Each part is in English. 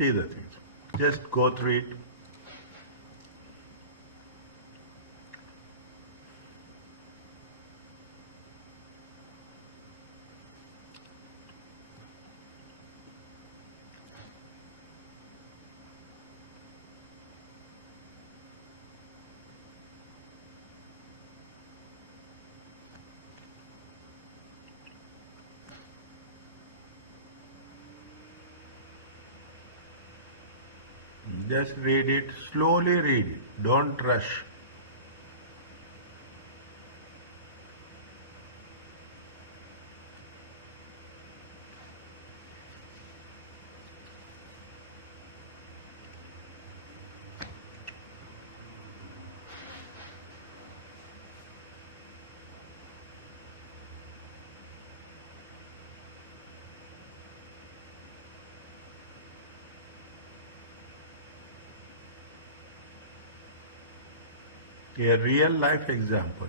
See the things. Just go through it. Just read it, slowly read it, don't rush. A real life example.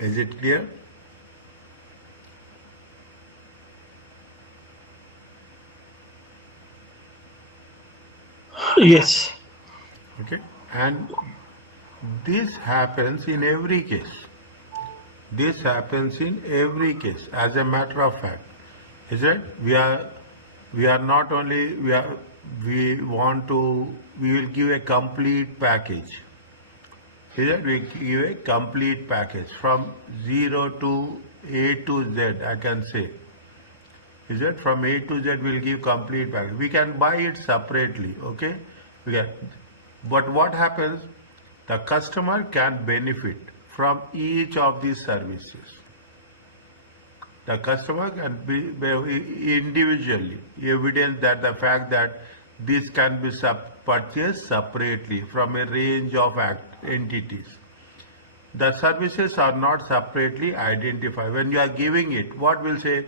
Is it clear? Yes. Okay. And this happens in every case. This happens in every case. As a matter of fact, is it? We are not only we want to we will give a complete package. Is it? We give a complete package from 0 to A to Z. I can say. Is it? From A to Z we'll give complete package. We can buy it separately. Okay. We can. But what happens? The customer can benefit from each of these services. The customer can be individually evidence that the fact that this can be purchased separately from a range of entities. The services are not separately identified. When you are giving it, what will say?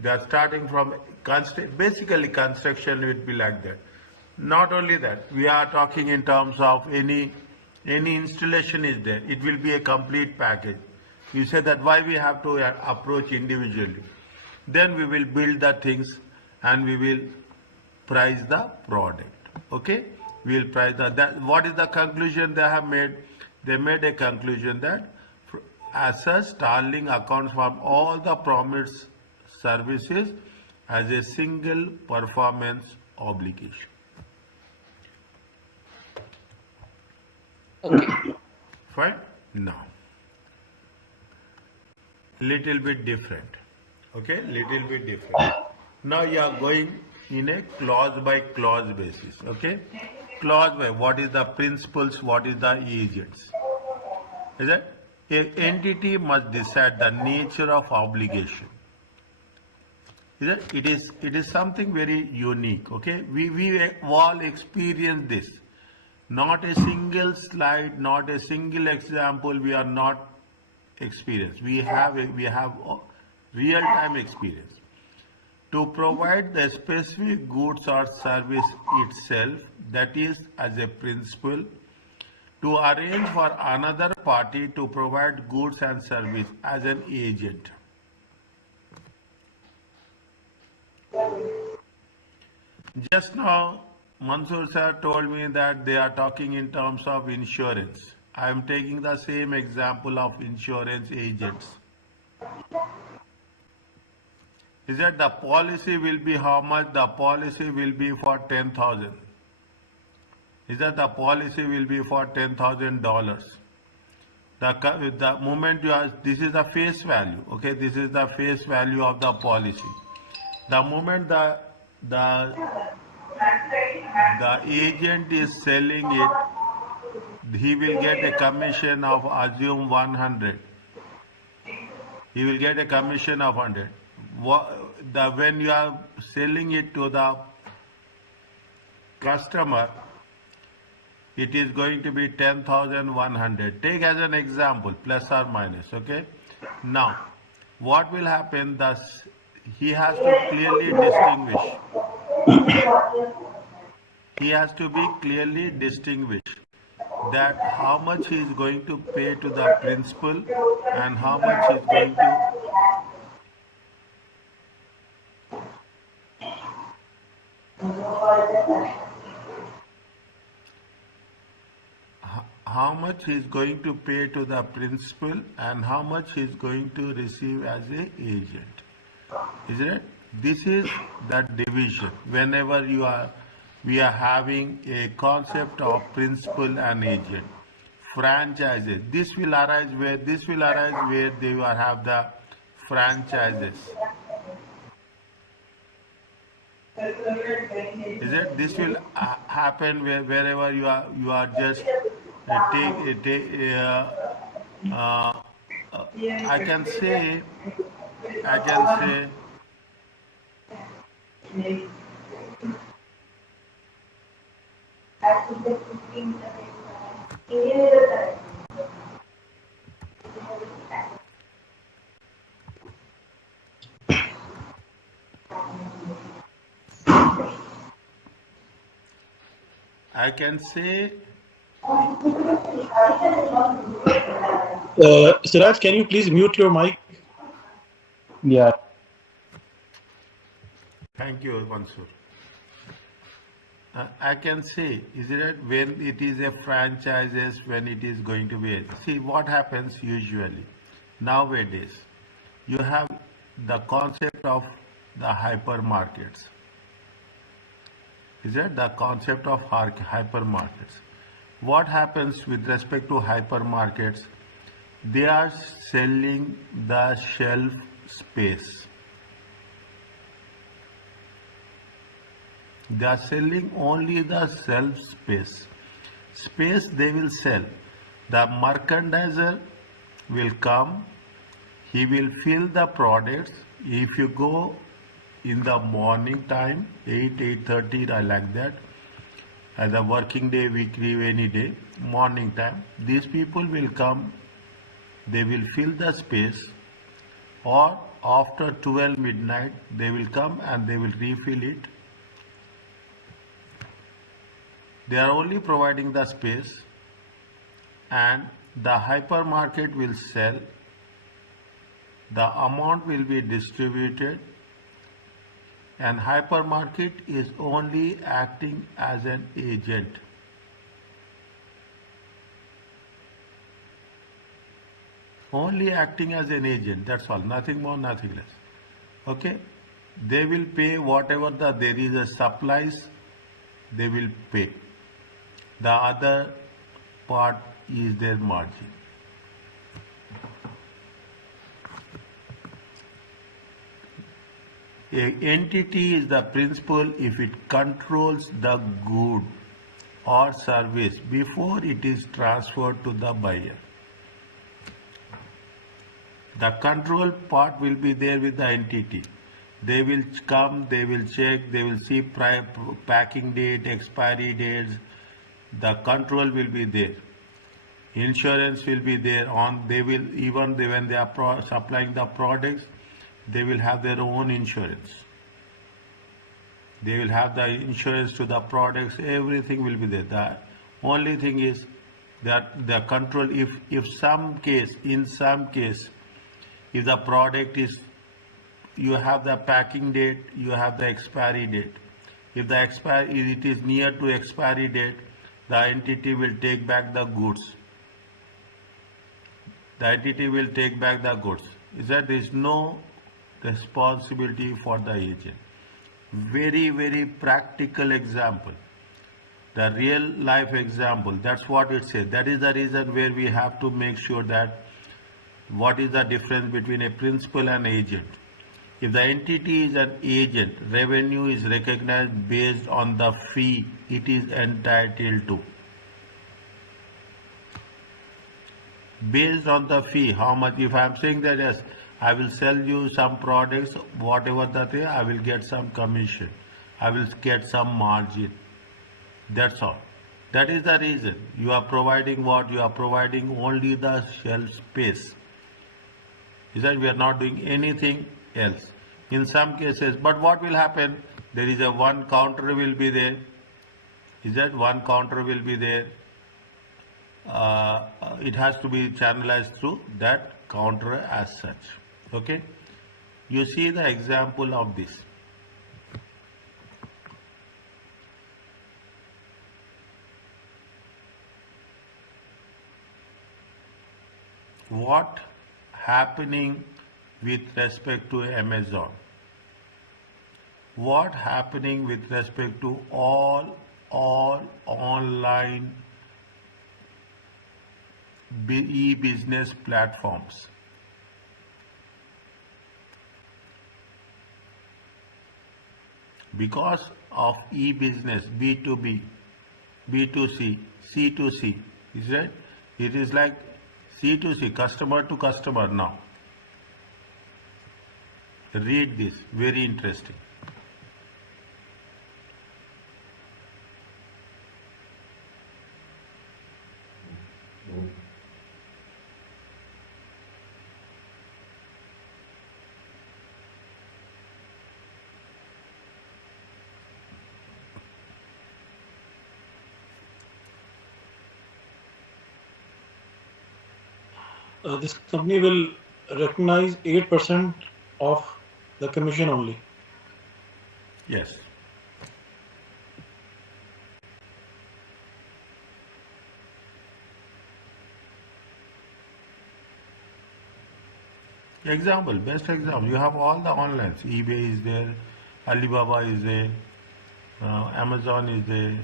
They are starting from basically construction will be like that. Not only that, we are talking in terms of any installation is there, it will be a complete package. You say that why we have to approach individually. Then we will build the things and we will price the product. Okay? We will price that. What is the conclusion they have made? They made a conclusion that as such, Starlink accounts for all the promised services as a single performance obligation. Okay. Fine? Now, little bit different. Okay? Little bit different. Now you are going in a clause by clause basis. Okay? Clause by what is the principles, what is the agents. Is it? An entity must decide the nature of obligation. Is it? It is something very unique. Okay? We all experience this. Not a single slide, not a single example we are not experienced. We have real time experience. To provide the specific goods or service itself, that is as a principle, to arrange for another party to provide goods and service as an agent. Just now, Mansoor sir told me that they are talking in terms of insurance. I am taking the same example of insurance agents. Is that the policy will be how much? The policy will be for 10,000. Is that the policy will be for $10,000? The moment you are, this is the face value, okay, this is the face value of the policy. The moment the the agent is selling it, he will get a commission of, assume 100. He will get a commission of 100. When you are selling it to the customer, it is going to be 10,100. Take as an example, plus or minus, okay? Now, what will happen? Thus, he has to clearly distinguish. He has to be clearly distinguished that how much he is going to pay to the principal and how much he is going to pay to the principal and how much he is going to receive as a agent. Is it? This is the division. Whenever we are having a concept of principal and agent. Franchises. This will arise where they will have the franchises. Is it? This will happen wherever you are just I can say Siraj, can you please mute your mic? Yeah. Thank you, Mansur. I can say, is it when it is a franchises, when it is going to be see what happens usually nowadays. You have the concept of the hypermarkets. Is it the concept of hypermarkets? What happens with respect to hypermarkets? They are selling the shelf space. They are selling only the shelf space. Space they will sell. The merchandiser will come. He will fill the products. If you go in the morning time, 8:30, I like that. As a working day, weekly, any day, morning time, these people will come. They will fill the space, or after 12 midnight, they will come and they will refill it. They are only providing the space, and the hypermarket will sell. The amount will be distributed, and hypermarket is only acting as an agent. Only acting as an agent, that's all, nothing more, nothing less. Okay? They will pay whatever there is a supplies, they will pay. The other part is their margin. An entity is the principal if it controls the good or service before it is transferred to the buyer. The control part will be there with the entity. They will come, they will check, they will see packing date, expiry dates. The control will be there. Insurance will be there. When they are supplying the products, they will have their own insurance. They will have the insurance to the products. Everything will be there. The only thing is that the control. If in some case, if the product is, you have the packing date, you have the expiry date. If it is near to expiry date, the entity will take back the goods. The entity will take back the goods. Is that there is no responsibility for the agent. Very, very practical example. the real life example. That's what it says. That is the reason where we have to make sure that what is the difference between a principal and agent. If the entity is an agent, revenue is recognized based on the fee it is entitled to. Based on the fee, how much, if I am saying that yes, I will sell you some products, whatever that is, I will get some commission, I will get some margin. That's all. That is the reason. You are providing what? You are providing only the shelf space. Is that we are not doing anything else. In some cases, but what will happen? There is a one counter will be there. Is that one counter will be there? It has to be channelized through that counter as such. Okay. You see the example of this. What happening with respect to Amazon? What happening with respect to all online e-business platforms? Because of e-business, B2B, B2C, C2C, is it? It is like C2C, customer to customer now. Read this, very interesting. This company will recognize 8% of the commission only. Yes. Example, best example. You have all the onlines. eBay is there, Alibaba is there, Amazon is there.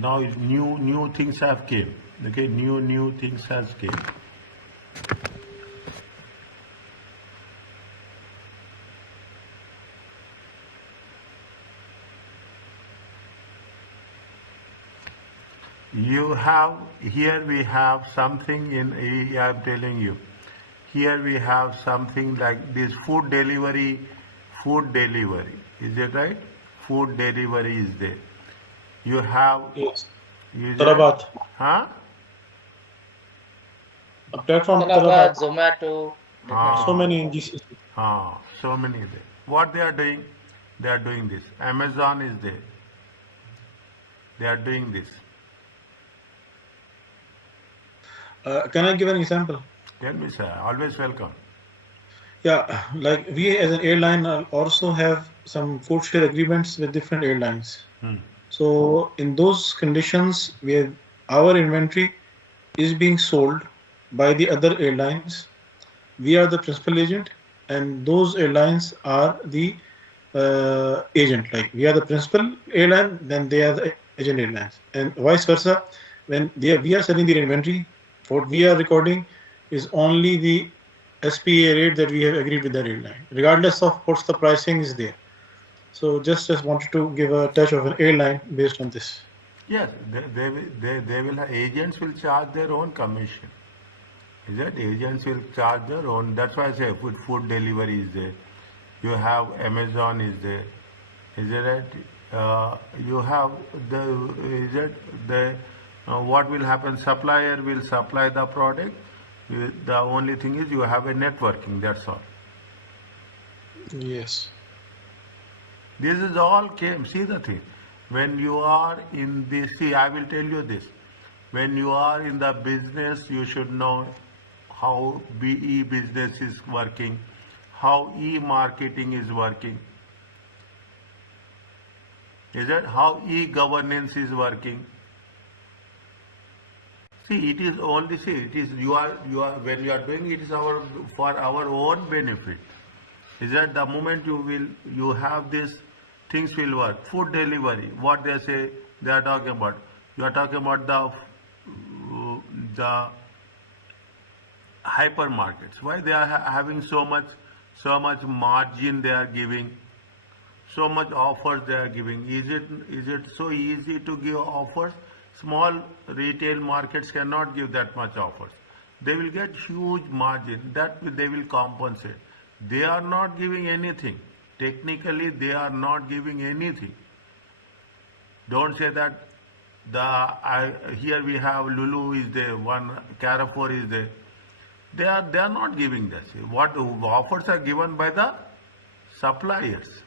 Now new things have came. Okay, new things has came. You have here we have something in I am telling you. Here we have something like this food delivery. Is it right? Food delivery is there. You have Yes. is it? Talabat. Huh? A platform Talabat, Talabat. Zomato, definitely. So many in GCC. So many there. What they are doing? They are doing this. Amazon is there. They are doing this. Can I give an example? Tell me, sir. Always welcome. Yeah, like we as an airline also have some code share agreements with different airlines. So in those conditions where our inventory is being sold by the other airlines, we are the principal agent and those airlines are the agent. Like we are the principal airline, then they are the agent airlines, and vice versa. When we are selling their inventory, what we are recording is only the SPA rate that we have agreed with that airline, regardless of what's the pricing is there. So just wanted to give a touch of an airline based on this. Yes, they will agents will charge their own commission. Is that agents will charge their own? That's why I say food delivery is there. You have Amazon is there. Is it right? You have what will happen? Supplier will supply the product. The only thing is you have a networking. That's all. Yes. This is all came. See the thing. When you are in this, see, I will tell you this. When you are in the business, you should know how BE business is working, how e-marketing is working. Is that how e-governance is working? See, it is only it is you are when you are doing it is for our own benefit. Is that the moment you have this things will work. Food delivery, what they say they are talking about. You are talking about the hypermarkets. Why they are having so much margin they are giving, so much offers they are giving. Is it so easy to give offers? Small retail markets cannot give that much offers. They will get huge margin that they will compensate. They are not giving anything. Technically, they are not giving anything. Don't say that here we have Lulu is there, one Carrefour is there. They are not giving this. What offers are given by the suppliers.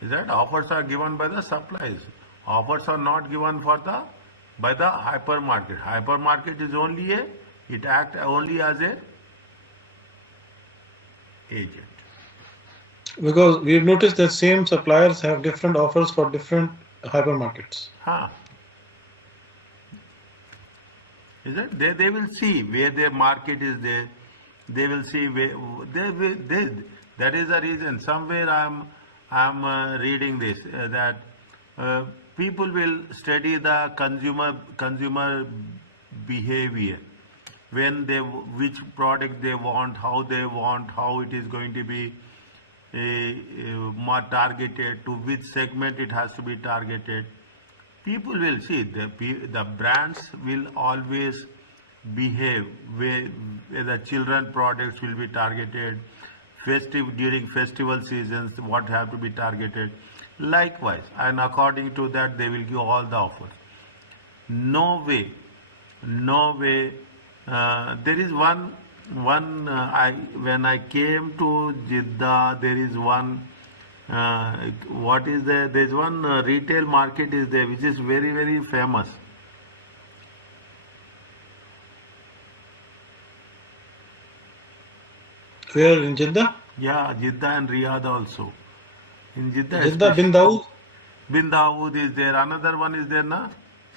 Is that offers are given by the suppliers? Offers are not given by the hypermarket. Hypermarket is only it acts only as a agent. Because we've noticed that same suppliers have different offers for different hypermarkets. Huh. Is it? They will see where their market is there. They will see where that is the reason. Somewhere I'm reading this that people will study the consumer behavior when which product they want, how it is going to be more targeted, to which segment it has to be targeted. People will see the brands will always behave where the children products will be targeted, during festival seasons what have to be targeted, likewise, and according to that they will give all the offers. No way. There is one when I came to Jeddah, there is one there's one retail market is there which is very, very famous. Where in Jeddah? Yeah, Jeddah and Riyadh also. In Jeddah, Jeddah, Bin Dawood, Bin Dawood is there. Another one is there, na?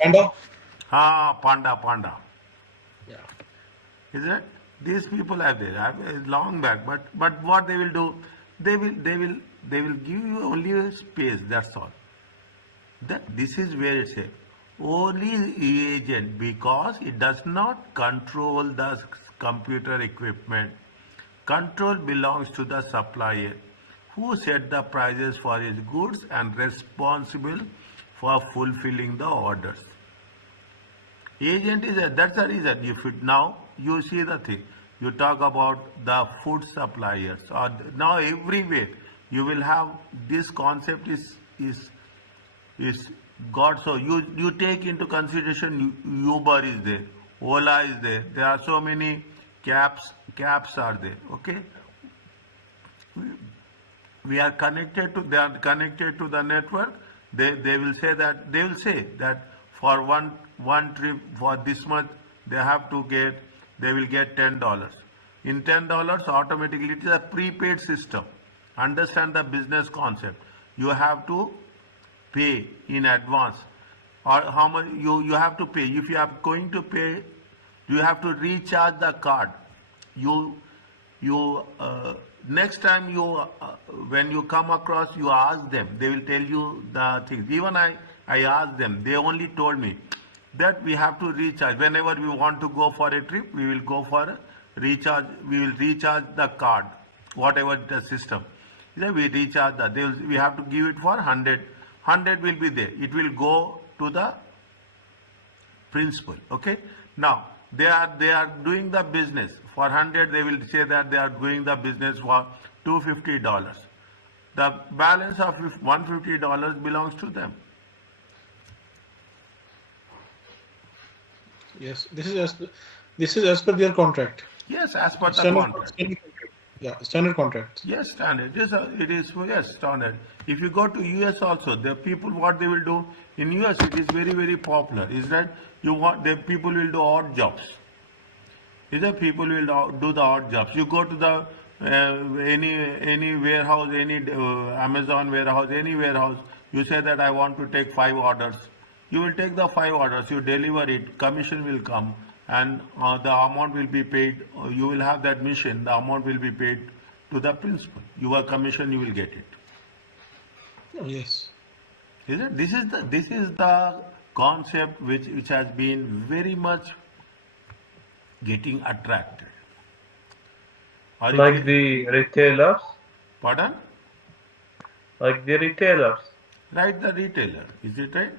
Panda. Panda. Yeah. Is it? These people are there. Long back, but what they will do? They will give you only a space. That's all. This is where it's a only agent, because it does not control the computer equipment. Control belongs to the supplier, who set the prices for his goods and responsible for fulfilling the orders. Agent is that's the reason. Now you see the thing. You talk about the food suppliers, or now everywhere you will have this concept is got. So you take into consideration Uber is there, Ola is there. There are so many cabs are there. Okay, they are connected to the network. They will say that for one trip for this month they will get $10. In $10 automatically it is a prepaid system. Understand the business concept. You have to pay in advance, or how much you have to pay. If you are going to pay, you have to recharge the card. Next time when you come across, you ask them. They will tell you the things. Even I asked them. They only told me that we have to recharge. Whenever we want to go for a trip, we will go for a recharge. We will recharge the card, whatever the system. Then we recharge that. We have to give it for 100. 100 will be there. It will go to the principal. Okay. Now they are doing the business for 100. They will say that they are doing the business for $250. The balance of $150 belongs to them. Yes, this is as per their contract. Yes, as per the Standard contract. contract. Yeah, standard contract. Yes, standard. It is standard. If you go to US also, the people what they will do in US, it is very, very popular. Is that the people will do odd jobs. Is that people will do the odd jobs. You go to the any warehouse, any Amazon warehouse, any warehouse. You say that I want to take 5 orders. You will take the 5 orders. You deliver it. Commission will come. And the amount will be paid. You will have that mission. The amount will be paid to the supplier. Okay. Now they are doing the business for 100. They will say that they are doing the business for $250. The balance of $150 belongs to them. Yes, this is as per their contract. Standard contract. Yes, this is as per their contract. Yes, as per the contract. to the principal. Your commission, you will get it. Yes. Is it? This is the concept which has been very much getting attracted. Are you Like clear? the retailers, Pardon? like the retailers. Right, the retailer. Is it right?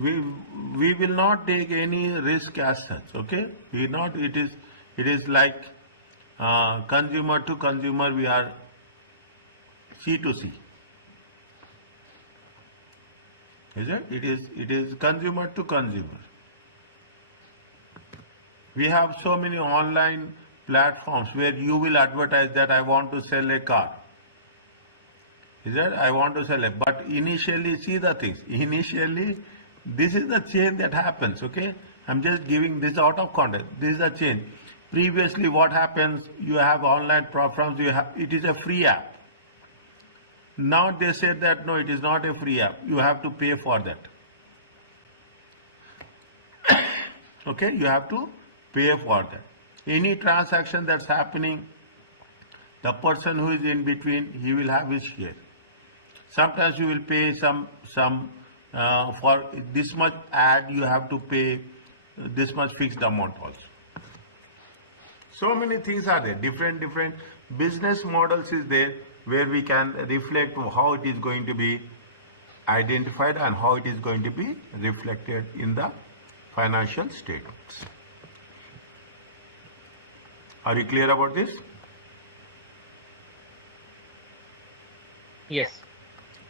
We will not take any risk as such. Okay? We not. It is like consumer to consumer. We are C to C. Is it? It is consumer to consumer. We have so many online platforms where you will advertise that I want to sell a car. Is that I want to sell it? But initially, see the things. Initially, this is the change that happens. Okay, I'm just giving this out of context. This is the change. Previously, what happens? You have online platforms. It is a free app. Now they said that no, it is not a free app. You have to pay for that. Okay, you have to pay for that. Any transaction that's happening, the person who is in between, he will have his share. Sometimes you will pay some for this much ad, you have to pay this much fixed amount also. So many things are there. Different business models is there where we can reflect how it is going to be identified and how it is going to be reflected in the financial statements. Are you clear about this? Yes.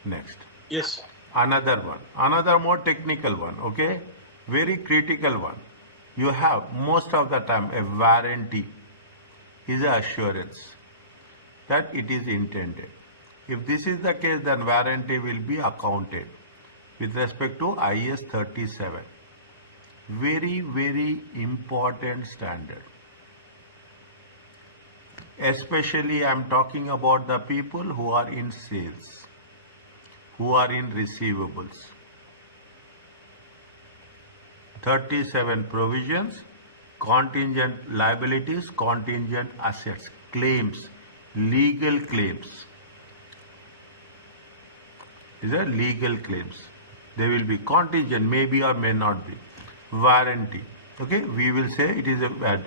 Next. Yes. Another more technical one, okay? Very critical one. You have most of the time a warranty is an assurance that it is intended. If this is the case, then warranty will be accounted with respect to IS 37. Very important standard. Especially I am talking about the people who are in sales, who are in receivables. 37 provisions, contingent liabilities, contingent assets, claims, legal claims. These are legal claims. They will be contingent, maybe or may not be. Warranty. Okay, we will say it is a bad.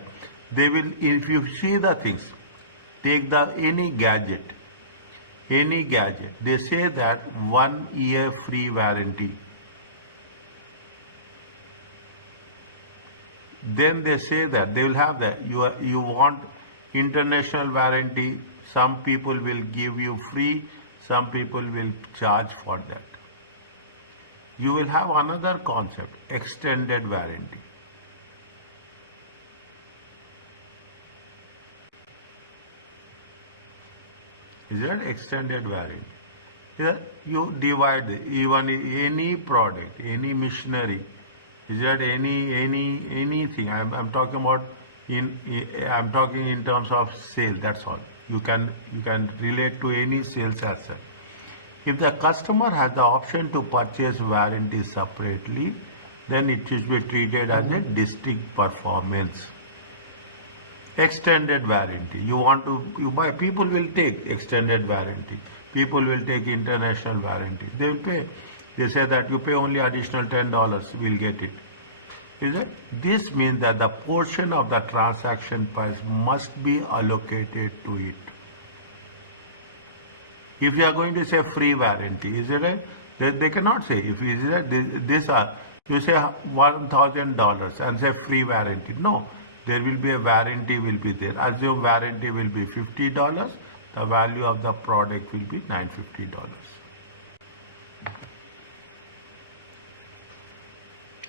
They will, if you see the things, take any gadget. They say that 1 year free warranty. Then they say that they will have that. You want international warranty. Some people will give you free. Some people will charge for that. You will have another concept, extended warranty. Is that extended warranty? Here you divide even any product, any machinery. Is that anything? I'm talking about I'm talking in terms of sale. That's all. You can relate to any sales as such. If the customer has the option to purchase warranty separately, then it should be treated as a distinct performance. Extended warranty. You buy. People will take extended warranty. People will take international warranty. They will pay. They say that you pay only additional $10, we'll get it. Is it? This means that the portion of the transaction price must be allocated to it. If you are going to say free warranty, is it right? They cannot say. If is it these are, you say $1,000 and say free warranty. No, there will be a warranty will be there. Assume warranty will be $50. The value of the product will be $950.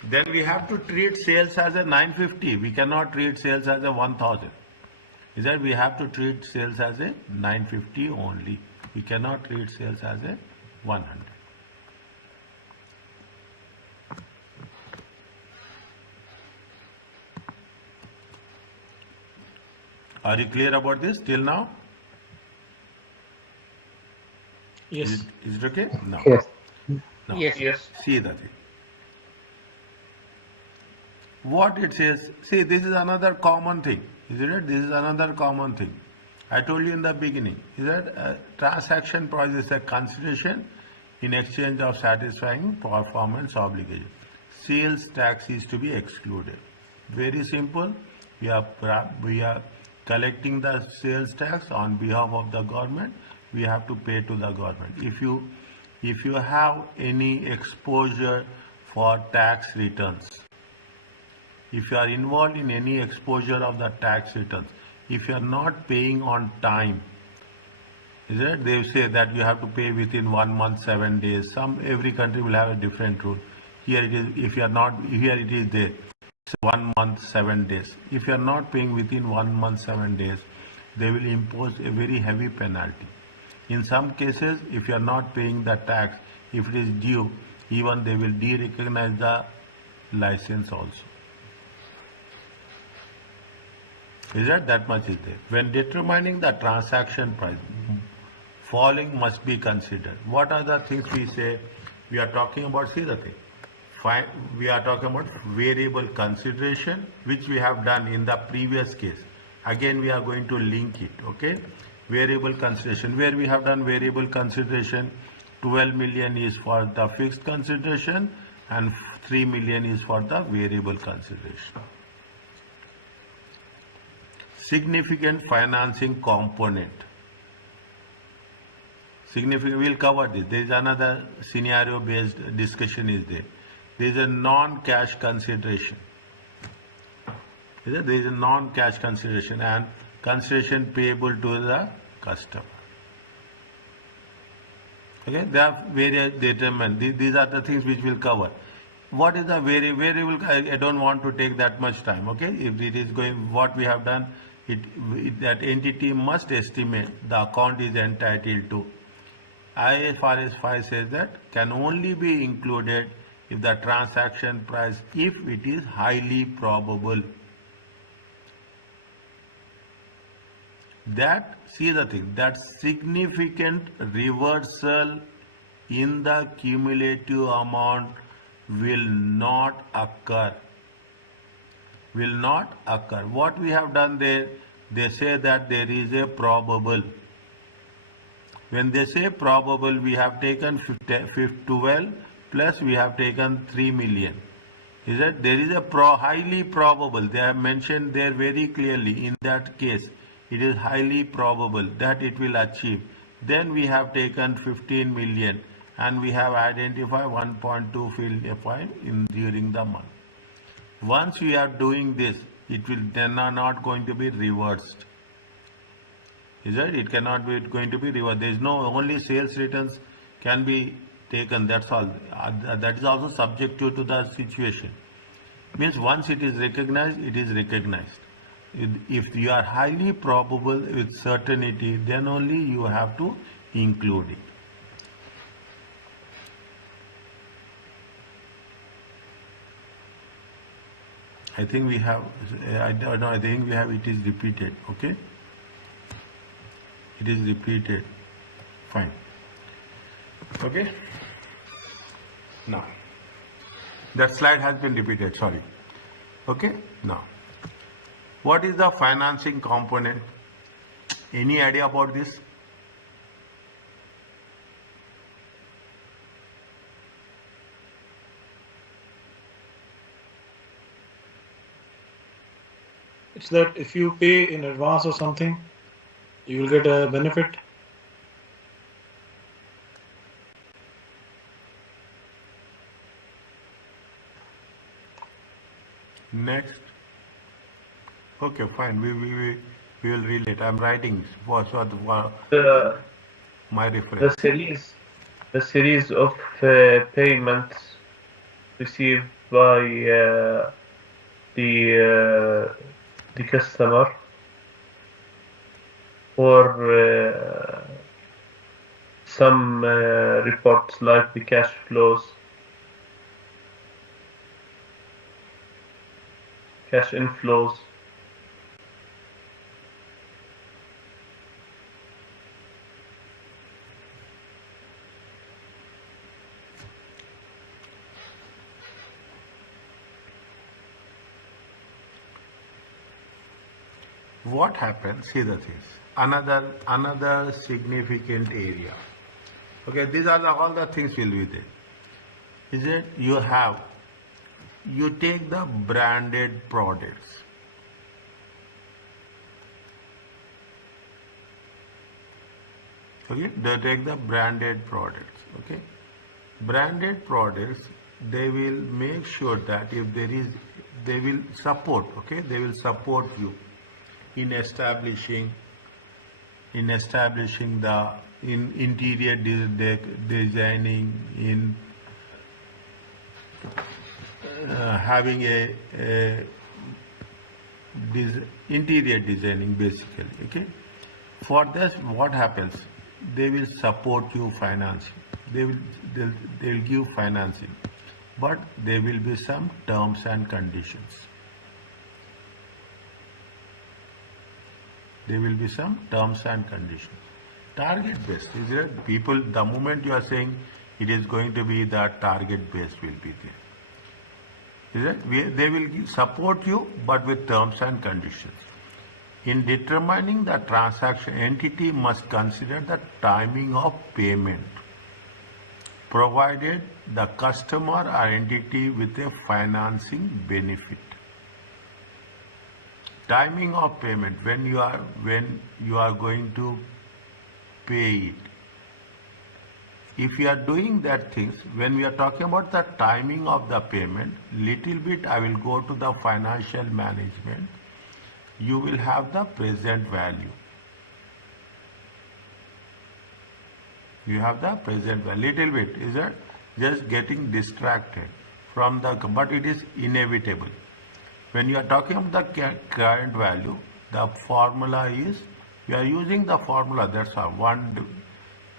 Then we have to treat sales as a 950. We cannot treat sales as a 1000. Is that we have to treat sales as a 950 only. We cannot treat sales as a 100. Are you clear about this till now? Yes. Is it okay? No. Yes. No. Yes. Yes. See the thing. What it says, see, this is another common thing, isn't it? This is another common thing. I told you in the beginning, is that transaction price is a consideration in exchange of satisfying performance obligation. Sales tax is to be excluded. Very simple. We are collecting the sales tax on behalf of the government. We have to pay to the government. If you have any exposure for tax returns, if you are involved in any exposure of the tax returns, if you are not paying on time, is it? They say that you have to pay within 1 month, 7 days. Every country will have a different rule. Here it is. If you are not, here it is there. So 1 month, 7 days. If you are not paying within 1 month, 7 days, they will impose a very heavy penalty. In some cases, if you are not paying the tax, if it is due, even they will de-recognize the license also. Is that much is there? When determining the transaction price, following must be considered. What are the things we say? We are talking about, see the thing. We are talking about variable consideration, which we have done in the previous case. Again, we are going to link it, okay? Variable consideration, where we have done variable consideration, 12 million is for the fixed consideration and 3 million is for the variable consideration. Significant financing component. Significant, we'll cover this. There is another scenario based discussion is there. There is a non-cash consideration. There is a non-cash consideration and consideration payable to the customer. Okay, they are various determined. These are the things which we'll cover. What is the variable? I don't want to take that much time. Okay, if it is going, what we have done, that entity must estimate the account is entitled to. IFRS 5 says that can only be included if the transaction price, if it is highly probable. That, see the thing, that significant reversal in the cumulative amount will not occur. Will not occur. What we have done there, they say that there is a probable. When they say probable, we have taken 12 plus we have taken 3 million. Is that there is a highly probable. They have mentioned there very clearly in that case. It is highly probable that it will achieve. Then we have taken 15 million and we have identified 1.25 during the month. Once we are doing this, it will then not going to be reversed. Is that? It cannot be going to be reversed. There is no, only sales returns can be taken. That's all. That is also subject to the situation. Means once it is recognized, it is recognized. If you are highly probable with certainty, then only you have to include it. I think we have, I don't know, I think we have, it is repeated, okay? It is repeated, fine. Okay? Now, that slide has been repeated, sorry. Okay? Now, what is the financing component? Any idea about this? It's that if you pay in advance or something, you will get a benefit. Next. Okay, fine. We will relate. I'm writing for my reference. The series of payments received by the customer or some reports like the cash flows, cash inflows. What happens? See the things. another significant area. Okay, these are all the things will be there. Is it you take the branded products. Okay, they take the branded products. Okay, branded products, they will make sure that if there is, they will support. Okay, they will support you in establishing the interior designing, in having a interior designing basically. Okay, for this what happens, they will support you financing, they'll give financing, but there will be some terms and conditions. There will be some terms and conditions. Target based, is it? People, the moment you are saying it is going to be, the target based will be there. Is it? They will support you, but with terms and conditions. In determining the transaction, entity must consider the timing of payment, provided the customer or entity with a financing benefit. Timing of payment, when you are going to pay it. If you are doing that things, when we are talking about the timing of the payment, little bit I will go to the financial management. You will have the present value. You have the present value. Little bit, is it? Just getting distracted from the, but it is inevitable. When you are talking about the current value, the formula is, you are using the formula, that's all, 1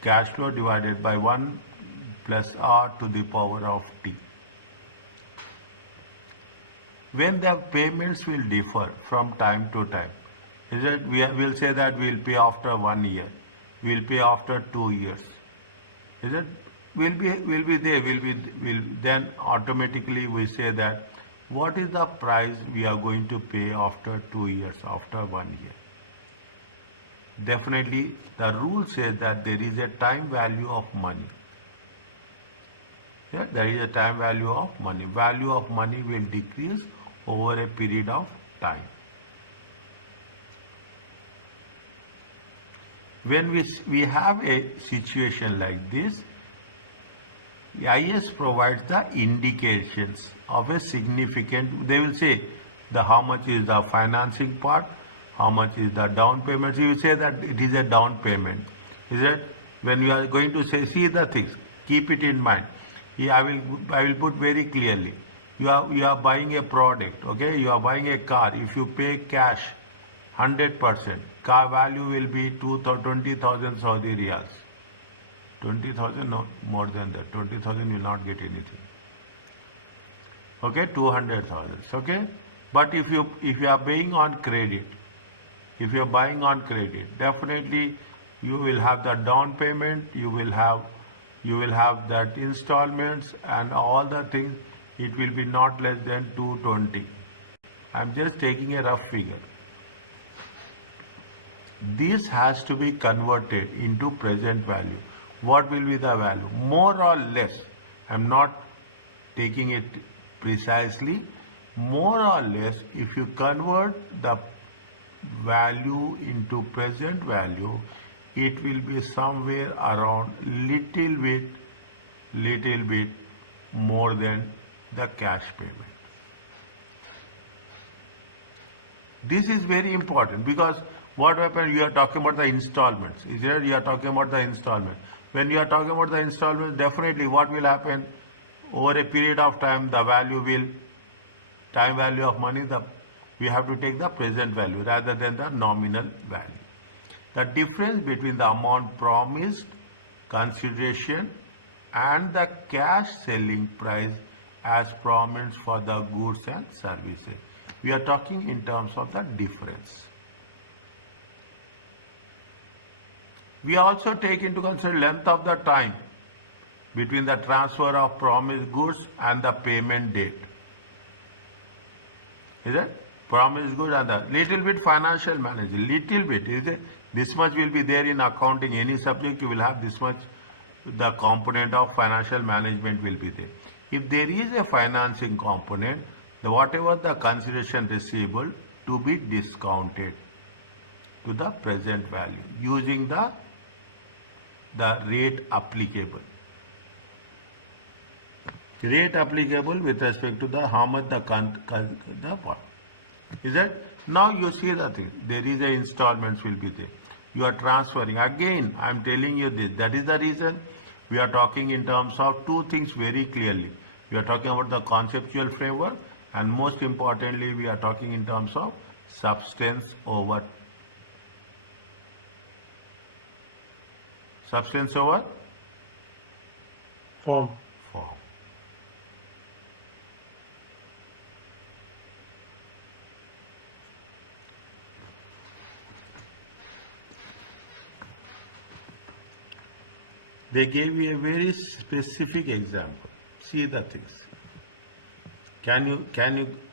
cash flow divided by 1 plus R to the power of T. When the payments will differ from time to time, is it? We will say that we will pay after 1 year, we will pay after 2 years. Is it? Will be there. Then automatically we say that what is the price we are going to pay after 2 years, after 1 year. Definitely the rule says that there is a time value of money. Yeah, there is a time value of money. Value of money will decrease over a period of time. When we have a situation like this, IS provides the indications of a significant, they will say how much is the financing part, how much is the down payment. You will say that it is a down payment. Is it? When you are going to say, see the things, keep it in mind. Yeah, I will put very clearly. You are buying a product, okay? You are buying a car. If you pay cash 100%, car value will be 20,000 Saudi riyals. 20,000, no, more than that. 20,000 will not get anything. Okay, 200,000. Okay, but if you are paying on credit, if you are buying on credit, definitely you will have the down payment, you will have that installments and all the things. It will be not less than 220. I am just taking a rough figure. This has to be converted into present value. What will be the value? More or less, I am not taking it precisely, more or less, if you convert the value into present value, it will be somewhere around little bit more than the cash payment. This is very important, because what happens, you are talking about the installments. Is there? You are talking about the installment. When you are talking about the installments, definitely what will happen over a period of time, the value will, time value of money, we have to take the present value rather than the nominal value. The difference between the amount promised, consideration, and the cash selling price as promised for the goods and services. We are talking in terms of the difference. We also take into consideration length of the time between the transfer of promised goods and the payment date. Is it? Promise good and the little bit financial management, little bit is it? This much will be there in accounting. Any subject you will have this much. The component of financial management will be there. If there is a financing component, whatever the consideration receivable to be discounted to the present value using the rate applicable. Rate applicable with respect to the how much the what. Is it? Now you see the thing. There is a installments will be there. You are transferring. Again, I am telling you this. That is the reason we are talking in terms of two things very clearly. We are talking about the conceptual framework, and most importantly, we are talking in terms of substance over Form. form. They gave you a very specific example. See the things. Can you,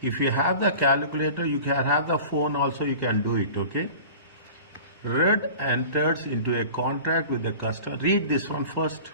if you have the calculator, you can have the phone also, you can do it, okay? Read enters into a contract with the customer. Read this one first.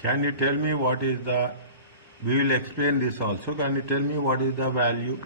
Can you tell me what is the, we will explain this also. Can you tell me what is the value?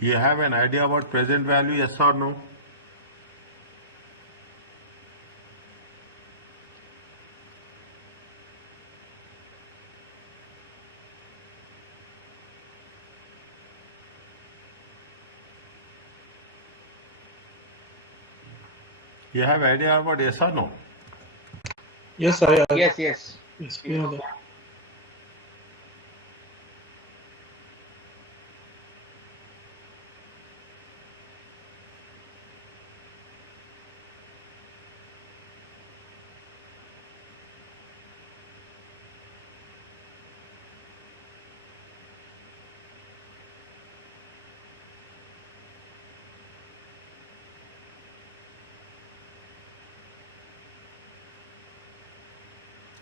You have an idea about present value, yes or no? You have idea about yes or no? Yes, Yes. yes, we know that.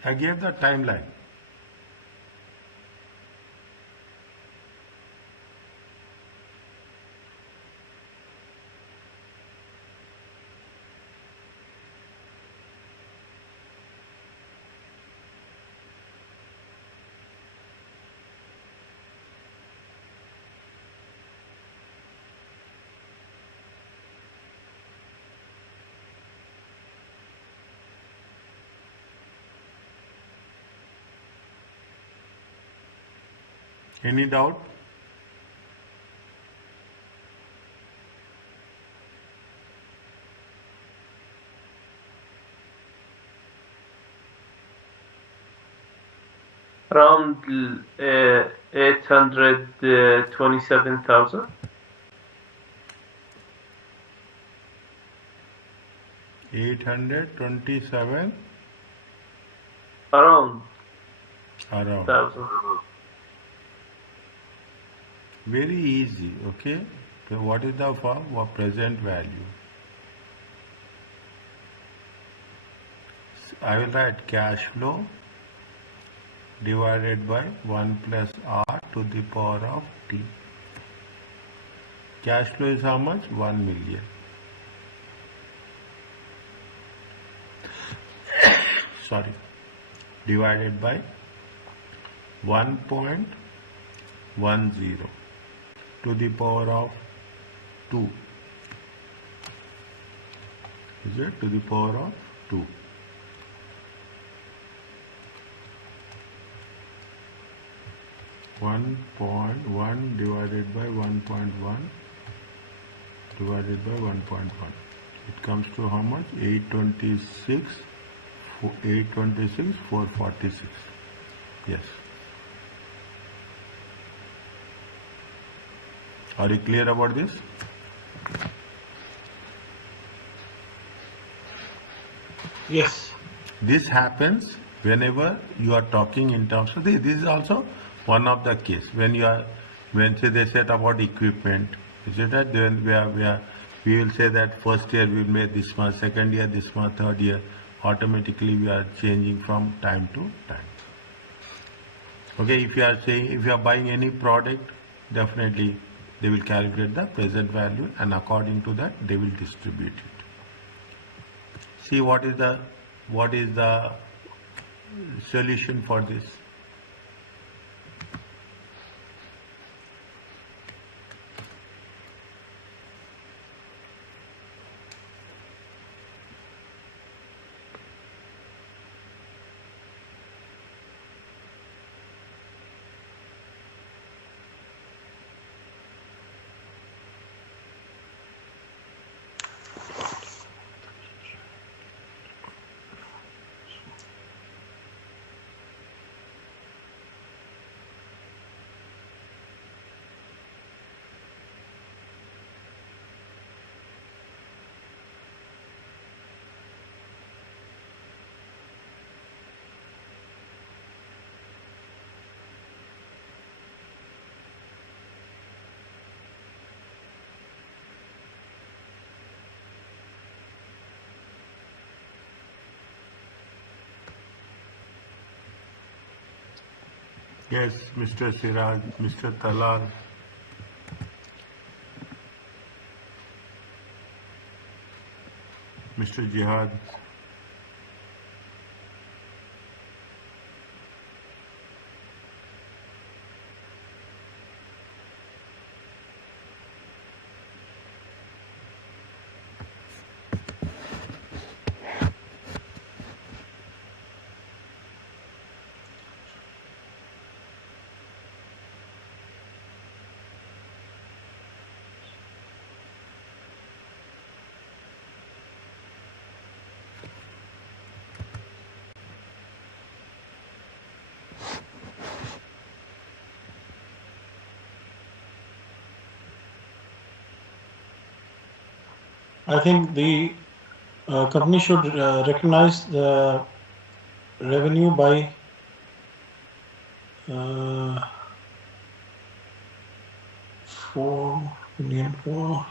I gave the timeline. Any doubt? Around 827,000. 827. Around Around. 1,000. Very easy, okay? So what is the form of present value? I will write cash flow divided by 1 plus R to the power of T. Cash flow is how much? 1 million. Sorry. Divided by 1.10 to the power of 2. Is it? To the power of 2. (1.1) divided by 1.1 divided by 1.1. It comes to how much? 826, 446. Yes. Are you clear about this? Yes. This happens whenever you are talking in terms of this. This is also one of the case when you are, when say they said about equipment. You say that then we will say that first year we will make this much, second year this much, third year. Automatically we are changing from time to time. Okay, if you are saying, if you are buying any product, definitely they will calculate the present value and according to that they will distribute it. See what is the solution for this. Yes, Mr. Siraj, Mr. Talal. Mr. Jihad. I think the company should recognize the revenue by 4 million for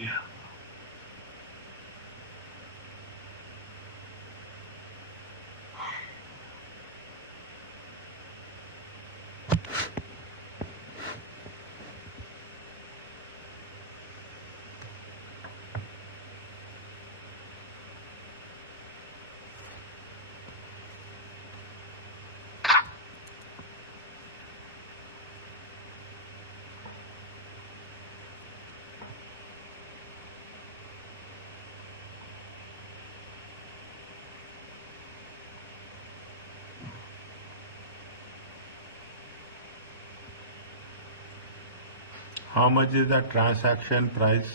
yeah. How much is the transaction price?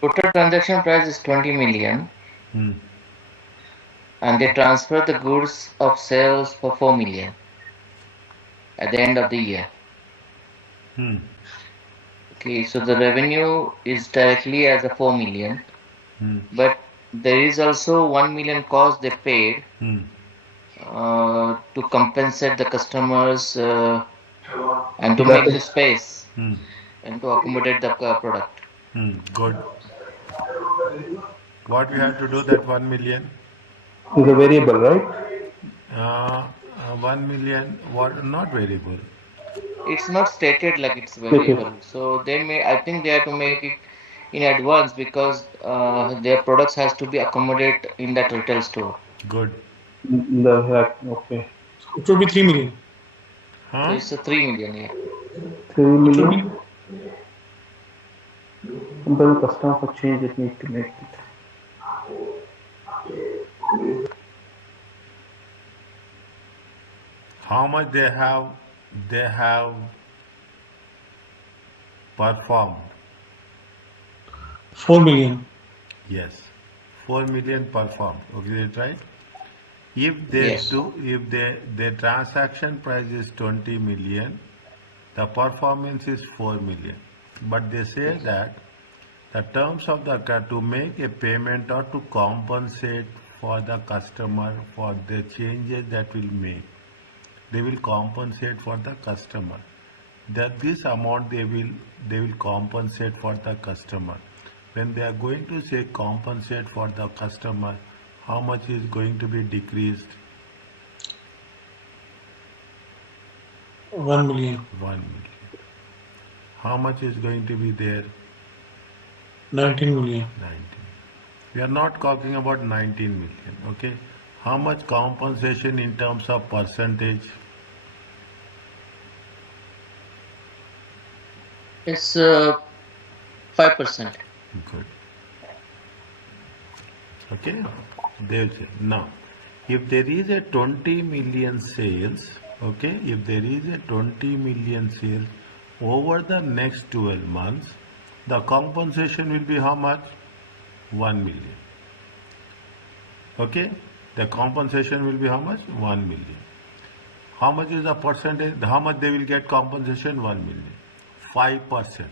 Total transaction price is 20 million. Hmm. and they transfer the goods of sales for 4 million at the end of the year. Okay, so the revenue is directly as a 4 million, but there is also 1 million cost they paid to compensate the customers and to That make the is space and to accommodate the product. Good. What we have to do that 1 million? is a variable, right? 1 million, what, not variable. It's not stated like it's It is. variable, so they may. I think they have to make it in advance because their products has to be accommodated in that retail store. Good. Okay. It would be 3 million. So Huh? it's a 3 million. Yeah. 3 It would million. be Sometimes the customer for change it need to make it. How much they have performed? 4 million. Yes. 4 million performed. Okay, is it right? If they Yes. do, if their transaction price is 20 million, the performance is 4 million. But they say that the terms of the to make a payment or to compensate for the customer for the changes that will make, they will compensate for the customer. That this amount they will compensate for the customer. When they are going to say compensate for the customer, how much is going to be decreased? 1 million. 1 million. How much is going to be there? 19 million. 19. We are not talking about 19 million, okay? How much compensation in terms of percentage? It's 5%. Good. Okay? They will say, now, if there is a 20 million sales, okay, if there is a 20 million sales over the next 12 months, the compensation will be how much? 1 million. Okay? The compensation will be how much? 1 million. How much is the percentage? How much they will get compensation? 1 million. 5%.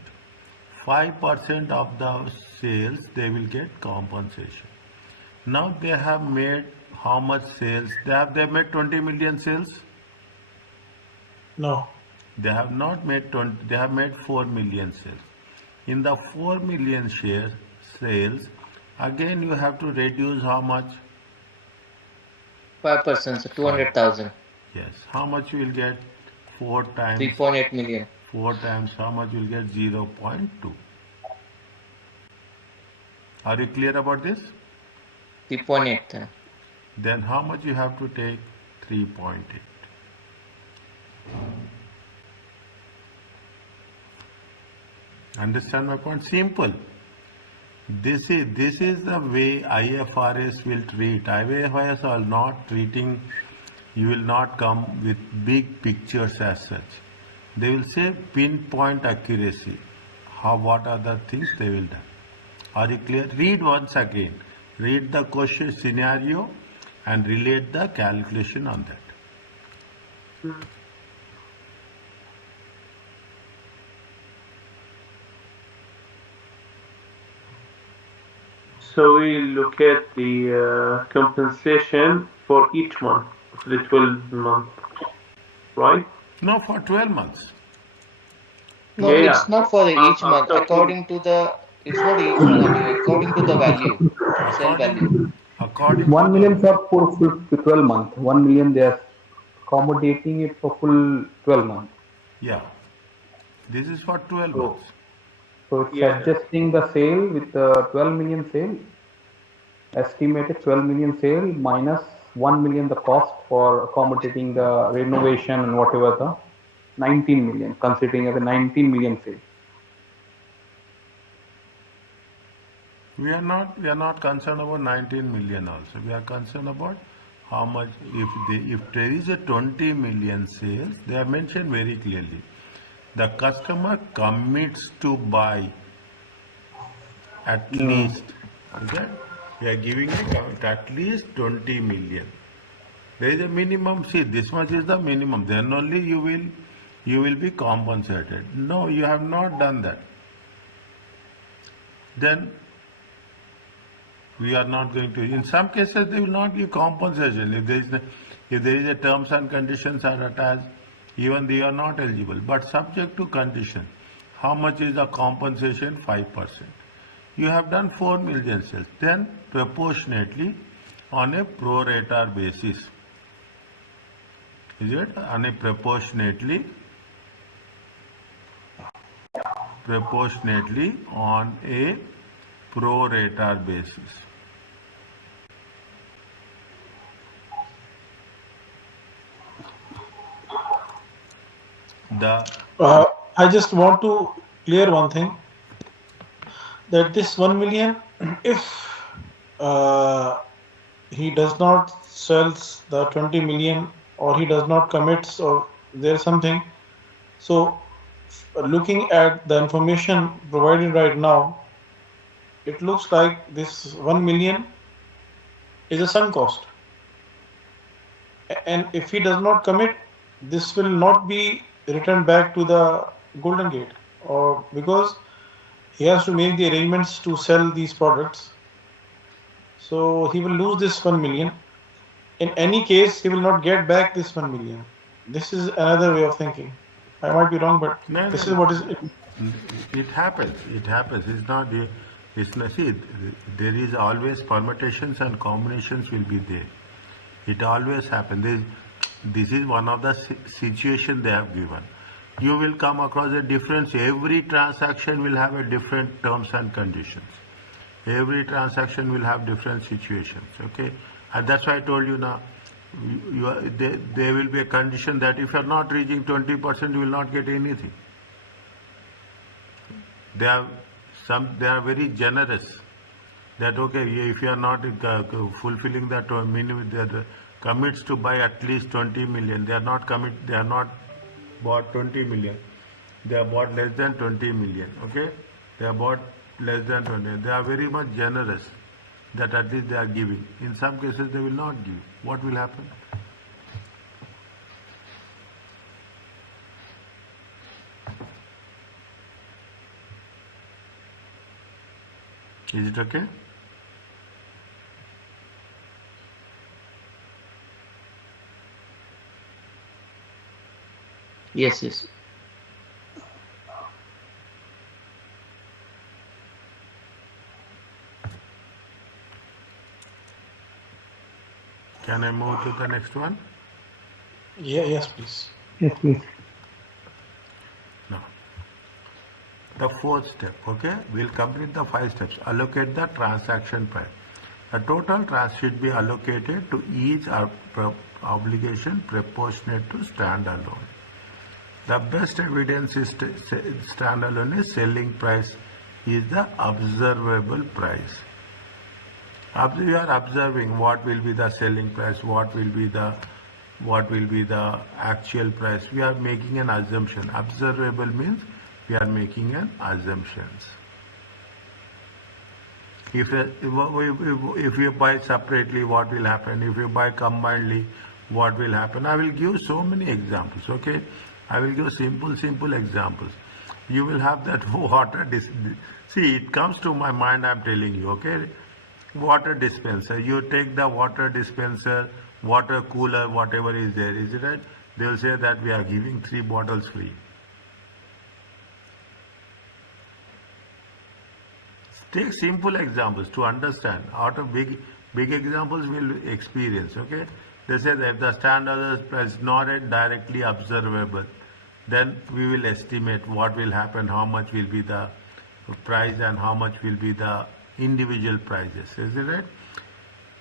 5% of the sales they will get compensation. Now they have made how much sales? They made 20 million sales? No. They have not made 20, they have made 4 million sales. In the 4 million sales, again you have to reduce how much? 5%, so 200,000. Yes. How much you will get? 4 times 3.8 million. 4 times how much you will get? 0.2. Are you clear about this? 3.8 then. Then how much you have to take? 3.8. Understand my point? Simple. This is the way IFRS will treat. IFRS are not treating, you will not come with big pictures as such. They will say pinpoint accuracy. What are the things they will do? Are you clear? Read once again. Read the question scenario and relate the calculation on that. So we look at the compensation for each month, for the 12 month, right? No, for 12 months. No, Yeah, it's not for the each I'm month. talking. According to the, it's not each month anyway. According to the value, sale value. According 1 for million the, for full 12 month. 1 million they are accommodating it for full 12 month. yeah, this is for 12 So, months. so it's Yeah. adjusting the sale with the 12 million sale, estimated 12 million sale minus 1 million the cost for accommodating the renovation and whatever the 19 million, considering as a 19 million sale. We are not concerned about 19 million also. We are concerned about how much, if there is a 20 million sales, they are mentioned very clearly. The customer commits to buy at least, is that We are giving at least 20 million. There is a minimum. See, this much is the minimum. Then only you will be compensated. No, you have not done that. Then we are not going to. In some cases, they will not give compensation. If there is a terms and conditions are attached, even they are not eligible. But subject to condition. How much is the compensation? 5%. You have done 4 million sales. Then proportionately on a pro rata basis. Is it? On a proportionately on a pro rata basis. I just want to clear one thing, that this 1 million, if he does not sells the 20 million, or he does not commits, or there's something, so looking at the information provided right now, it looks like this 1 million is a sunk cost. And if he does not commit, this will not be returned back to the Golden Gate, or because he has to make the arrangements to sell these products. So he will lose this 1 million. In any case, he will not get back this 1 million. This is another way of thinking. I might be wrong, but this is what is. It happens. It happens. It's not. It's not. See, there is always permutations and combinations will be there. It always happens. This is one of the situation they have given. You will come across a difference. Every transaction will have a different terms and conditions. Every transaction will have different situations. Okay, and that's why I told you now. There will be a condition that if you are not reaching 20%, you will not get anything. They are very generous. That okay, if you are not fulfilling that minimum, that commits to buy at least 20 million. They are not bought 20 million. They are bought less than 20 million. Okay, they are bought less than 20. They are very much generous. That at least they are giving. In some cases, they will not give. What will happen? Is it okay? Yes, yes. Can I move to the next one? Yeah, yes, please. Yes, please. Now, the fourth step, okay? We'll complete the 5 steps. Allocate the transaction price. The total should be allocated to each obligation proportionate to standalone. The best evidence is standalone is selling price is the observable price. You are observing what will be the selling price, what will be the actual price. We are making an assumption. Observable means we are making an assumptions. If you buy separately, what will happen? If you buy combinedly, what will happen? I will give so many examples. Okay, I will give simple examples. You will have that water. See, it comes to my mind. I'm telling you. Okay. Water dispenser. You take the water dispenser, water cooler, whatever is there, is it right? They will say that we are giving 3 bottles free. Take simple examples to understand. Out of big examples, we'll experience. Okay, they say that if the standard price is not directly observable, then we will estimate what will happen, how much will be the price, and how much will be the individual prices. Is it right?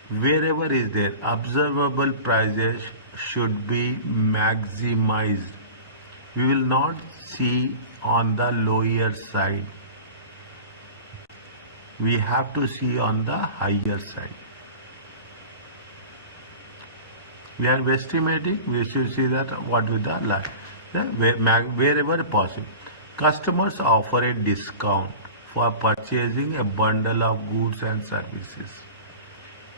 Wherever is there, observable prices should be maximized. We will not see on the lower side. We have to see on the higher side. We are estimating, we should see that what with the line. Wherever possible. Customers offer a discount for purchasing a bundle of goods and services.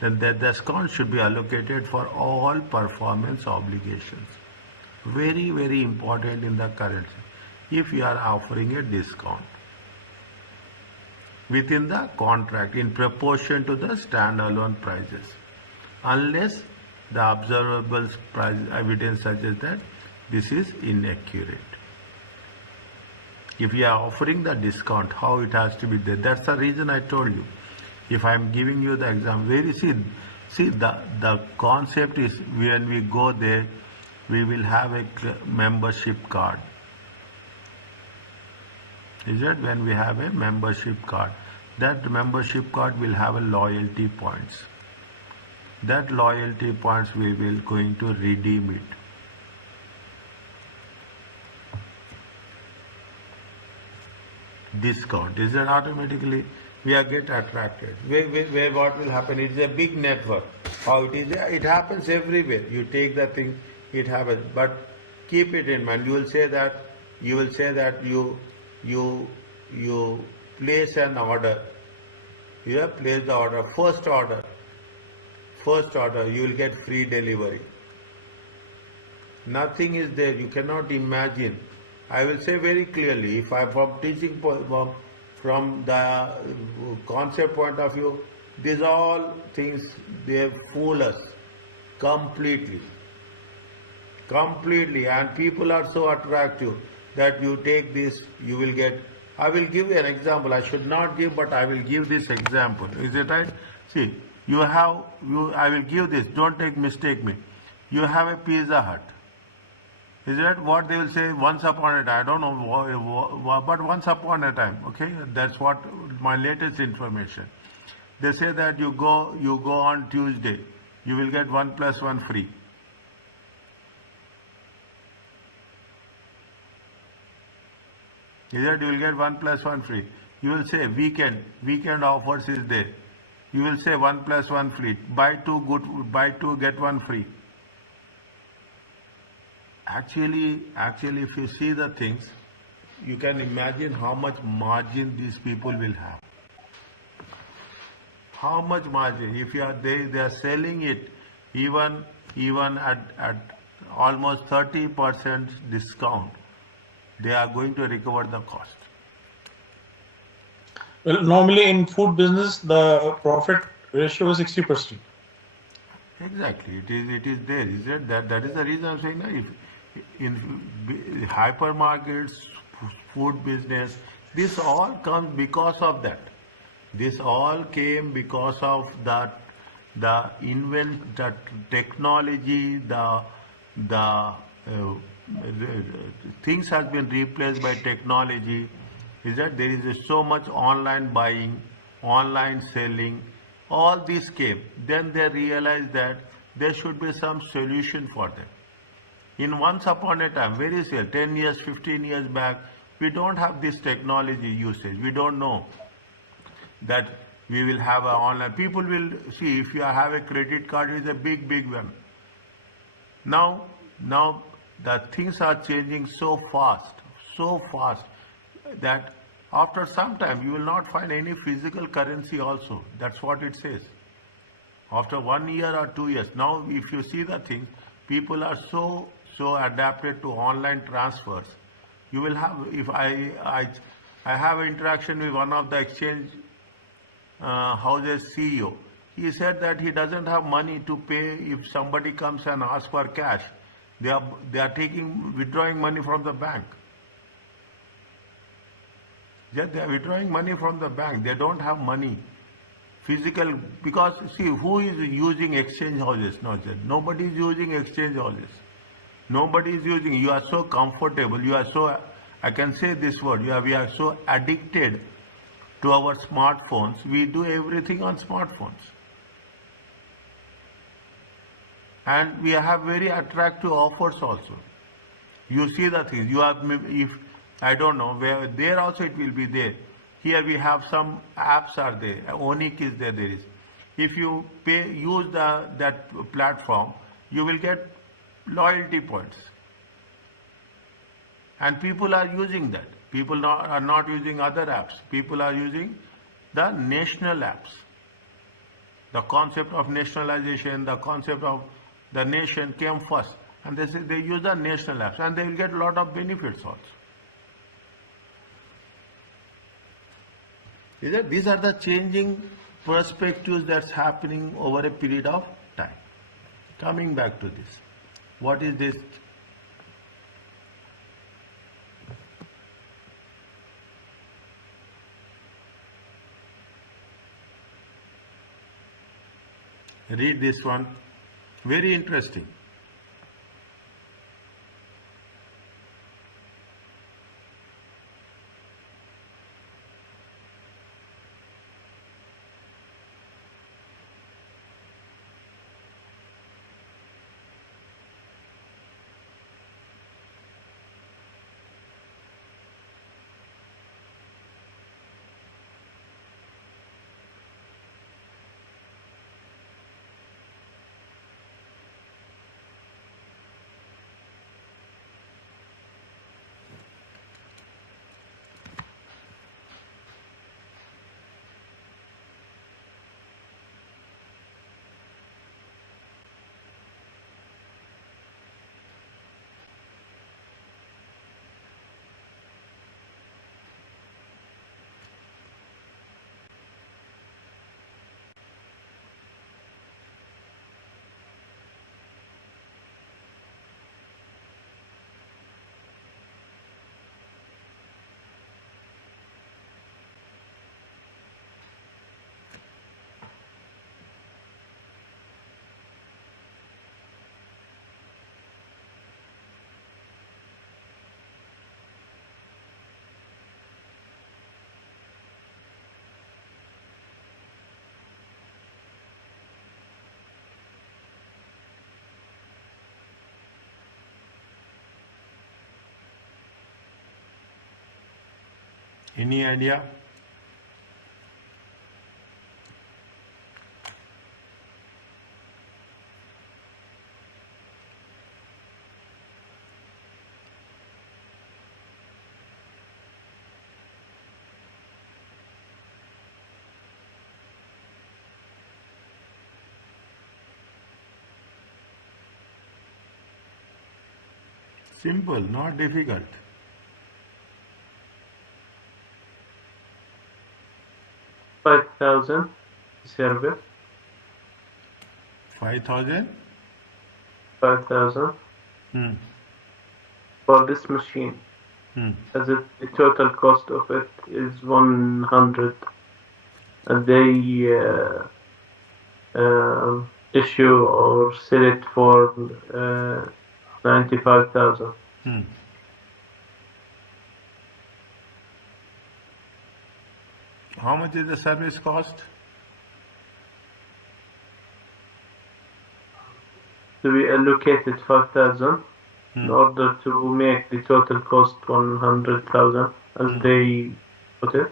then that discount should be allocated for all performance obligations. Very, very important in the currency. If you are offering a discount within the contract in proportion to the standalone prices, unless the observable price evidence suggests that this is inaccurate. If you are offering the discount, how it has to be there. That's the reason I told you. If I am giving you the example, see the concept is when we go there, we will have a membership card. Is it? When we have a membership card, that membership card will have a loyalty points. That loyalty points we will going to redeem it. Discount is that automatically we are get attracted. Where what will happen? It's a big network. How it is? It happens everywhere. You take the thing, it happens. But keep it in mind. You will say that you place an order. You have placed the order. First order, you will get free delivery. Nothing is there. You cannot imagine. I will say very clearly, if I from teaching from the concept point of view, these all things, they fool us completely, and people are so attractive that you take this, you will get. I will give you an example. I should not give, but I will give this example. Is it right? See, I will give this. Don't mistake me. You have a Pizza Hut. Is that what they will say? Once upon a time, I don't know, but once upon a time, okay, that's what my latest information. They say that you go on Tuesday, you will get 1 + 1 free. Is that you will get 1 + 1 free? You will say weekend offers is there. You will say 1 + 1 free. Buy two get one free. Actually, if you see the things, you can imagine how much margin these people will have. How much margin? If they are selling it even at almost 30% discount, they are going to recover the cost. Well, normally in food business, the profit ratio is 60%. Exactly, it is there. Is it that is the reason I'm saying that if in hypermarkets, food business, this all comes because of that. This all came because of the technology, the things has been replaced by technology. Is that there is so much online buying, online selling, all this came. Then they realized that there should be some solution for them. In once upon a time, very still, 10 years, 15 years back, we don't have this technology usage. We don't know that we will have an online. People will see if you have a credit card, it is a big one. Now the things are changing so fast that after some time you will not find any physical currency also. That's what it says. After 1 year or 2 years. Now if you see the things, people are so adapted to online transfers. You will have, if I have an interaction with one of the exchange houses CEO. He said that he doesn't have money to pay if somebody comes and asks for cash. They are withdrawing money from the bank. Yeah, they are withdrawing money from the bank. They don't have money. Physical, because see, who is using exchange houses? Nobody is using exchange houses. Nobody is using. You are so comfortable. You are so, I can say this word, we are so addicted to our smartphones. We do everything on smartphones. And we have very attractive offers also. You see the things. You have, if, I don't know, where there also it will be there. Here we have some apps are there. Onic is there. If you use that platform, you will get loyalty points. And people are using that. People are not using other apps. People are using the national apps. The concept of nationalization, the concept of the nation came first. And they use the national apps and they will get a lot of benefits also. These are the changing perspectives that's happening over a period of time. Coming back to this. What is this? Read this one. Very interesting. Any idea? Simple, not difficult. $5,000 service. 5,000? 5,000 Hmm. for this machine. As the total cost of it is 100, and they issue or sell it for 95,000. How much is the service cost? So we allocated 5,000 in order to make the total cost 100,000 as they put it.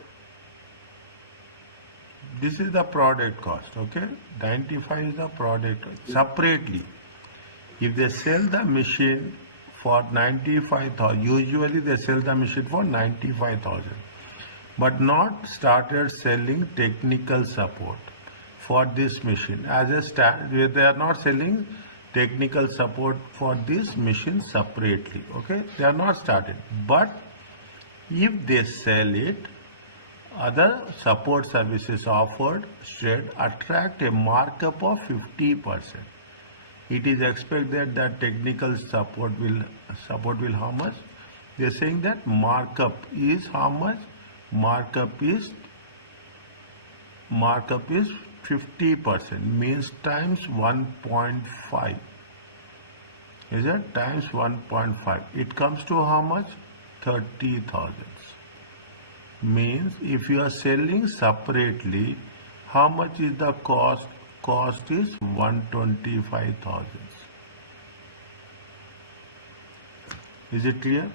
This is the product cost, okay? 95 is the product cost. Separately, if they sell the machine for 95,000, usually they sell the machine for 95,000, but not started selling technical support for this machine. As a standard, they are not selling technical support for this machine separately, okay? They are not started. But if they sell it, other support services offered should attract a markup of 50%. It is expected that technical support will how much? They are saying that markup is how much? Markup is 50%, means times 1.5. Is it times 1.5? It comes to how much? 30,000. Means if you are selling separately, how much is the cost? Cost is 125,000. Is it clear?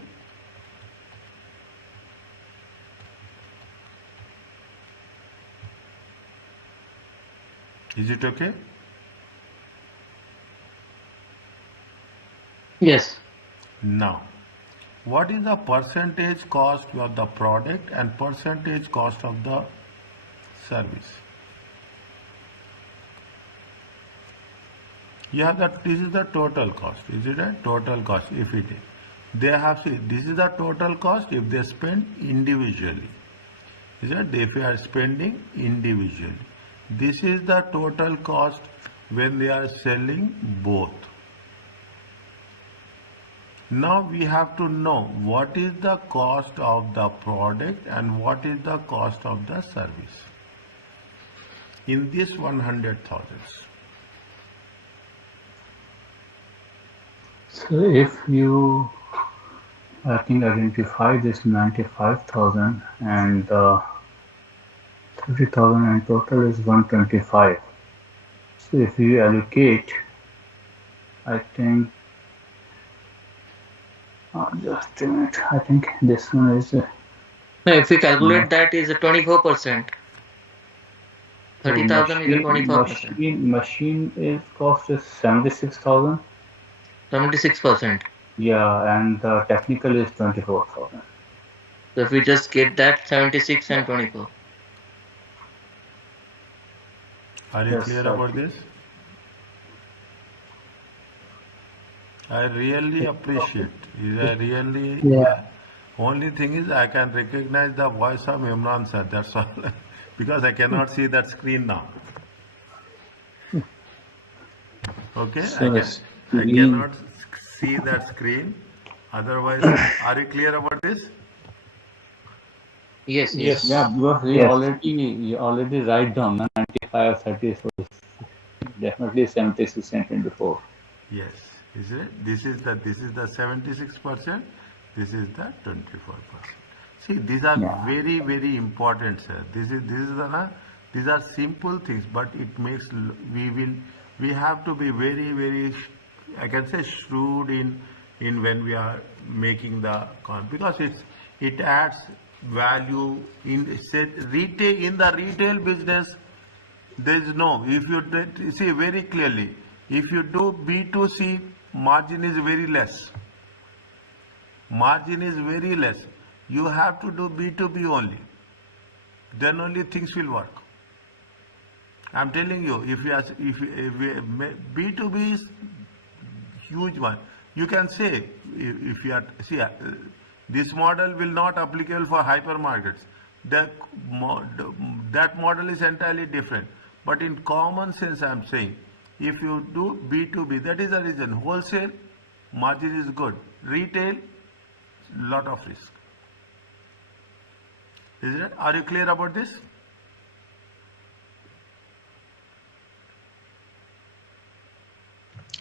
Is it okay? Yes. Now, what is the percentage cost of the product and percentage cost of the service? You have that. This is the total cost. Is it a total cost? If it is, they have see. This is the total cost if they spend individually. Is that if you are spending individually? This is the total cost when they are selling both. Now we have to know what is the cost of the product and what is the cost of the service in this 100,000. So if you, I think, identify this 95,000 and 30,000 and total is 125. So if you allocate, I think, just a minute, I think this one is, No, if we calculate that is a 24%. 30,000 is a 24%. machine is cost is 76,000. 76%. Yeah, and the technical is 24,000. So if we just get that 76 and 24. Are you Yes, clear sir. about this? I really appreciate. I really. Yeah. Only thing is, I can recognize the voice of Imran sir. That's all, because I cannot see that screen now. Okay, So I screen, cannot see that screen. Otherwise, are you clear about this? Yes, Yes. yes. yeah, because Yes. you already write down 95, 30, so it's definitely 76 and 24. Yes. Is it? This is the 76%. This is the 24%. See, these are Yeah. very, very important, sir. These are simple things, but it makes we have to be very, very, I can say, shrewd in when we are making the because it adds value in say retail in the retail business. There is no, if you see very clearly, if you do B2C, margin is very less. Margin is very less. You have to do B2B only. Then only things will work. I'm telling you, B2B is huge one. You can say if you are see this model will not applicable for hypermarkets. That model is entirely different. But in common sense, I'm saying if you do B2B, that is the reason. Wholesale margin is good. Retail, lot of risk. Is it? Are you clear about this?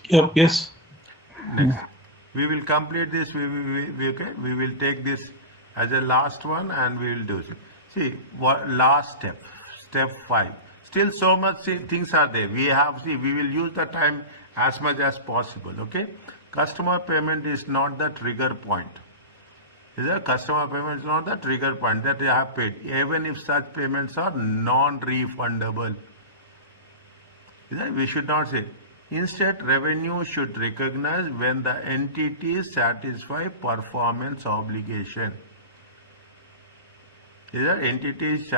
Yep. Yes. Next, we will complete this. We will take this as a last one, and we will do it. See, what last step 5. Still, so much things are there. We will use the time as much as possible. Okay, customer payment is not the trigger point. Is there customer payment is not the trigger point that they have paid, even if such payments are non-refundable. Is that we should not say. Instead, revenue should recognize when the entities satisfy performance obligation. Is that entities